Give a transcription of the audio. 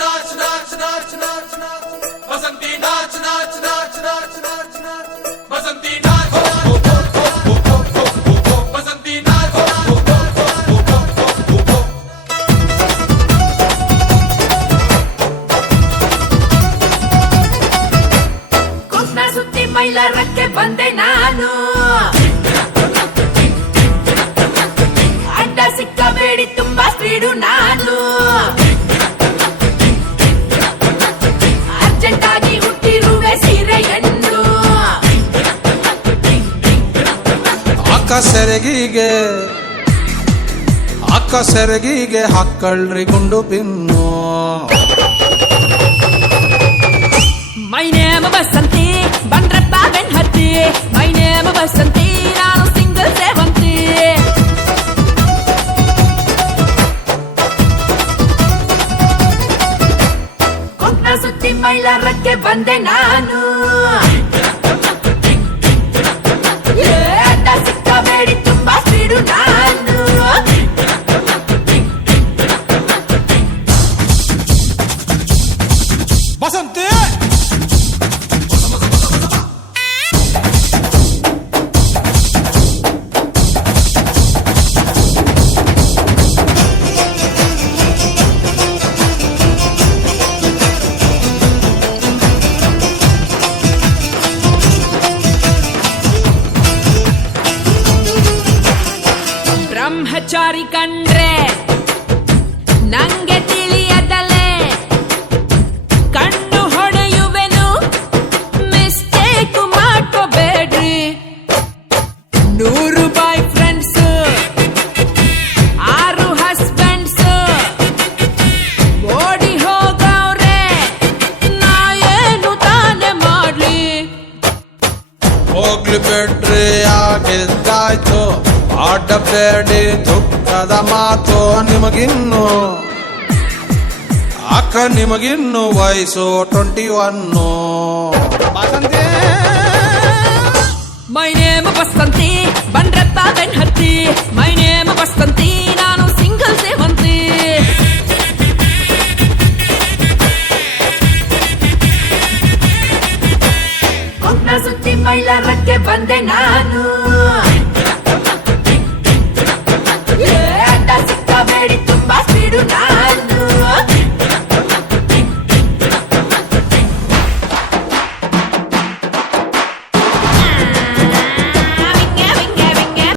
नाच नाच नाच नाच नाच बसंती नाच नाच नाच नाच नाच नाच बसंती नाच बसंती नाच ಕುಸ್ನ ಸುತ್ತಿ ಮೈಲಾರಕ್ಕೆ ಬಂದೆ ನಾನು ಅಡ್ಡ ಸಿಕ್ಕಬೇಡಿ ತುಂಬಾ ಸ್ಪೀಡು ನಾನು ಅರ್ಜೆಂಟ್ ಆಗಿ ಹುಟ್ಟಿರುವೆ ಸೀರೆಯನ್ನು ಅಕ್ಕ ಸೆರಗಿಗೆ ಹಾಕಳ್ರಿ ಗುಂಡು ಪಿನ್ನು ಮೈ ನೇಮ್ ಬಸಂತಿ ಬಂದ್ರಪ್ಪ ಬೆನ್ ಹತ್ತಿ ಮೈ ನೇಮ್ ಬಸಂತಿ ನಾನು ಸಿಂಗಲ್ ಸೇವಂತಿ ಕುಸ್ನ ಸುತ್ತಿ ಮೈಲಾರಕ್ಕೆ ಬಂದೆ ನಾನು ಅಡ್ಡ ಸಿಕ್ಕಬೇಡಿ ತುಂಬಾ ಸ್ಪೀಡು ನಾನು ಬಸಂತಿ ಬ್ರಹ್ಮಚಾರಿ ಕಂಡ್ರೆ ನಂಗೆ ತಿಳಿಯದಲೆ ಕಣ್ಣು ಹೊಡೆಯುವೆನು ಮಿಸ್ಟೇಕ್ ಮಾಡ್ಕೋಬೇಡ್ರಿ 100 ಬಾಯ್ ಫ್ರೆಂಡ್ಸ್ 6 ಹಸ್ಬೆಂಡ್ಸ್ ಓಡಿ ಹೋಗವ್ರೆ ನಾ ಏನು ತಾನೆ ಮಾಡ್ಲಿ ಹೋಗ್ಲಿ ಬಿಡ್ರಿ ಆಗಿದ್ದಾಯ್ತು ಆಡಬೇಡಿ ದುಃಖದ ಮಾತು ನಿಮಗಿನ್ನು ಅಕ್ಕ ನಿಮಗಿನ್ನು ವಯಸ್ಸು 21 ಮೈ ನೇಮ್ ಬಸಂತಿ ಬಂದ್ರಪ್ಪ ಬೆನ್ ಹತ್ತಿ ಮೈ ನೇಮ್ ಬಸಂತಿ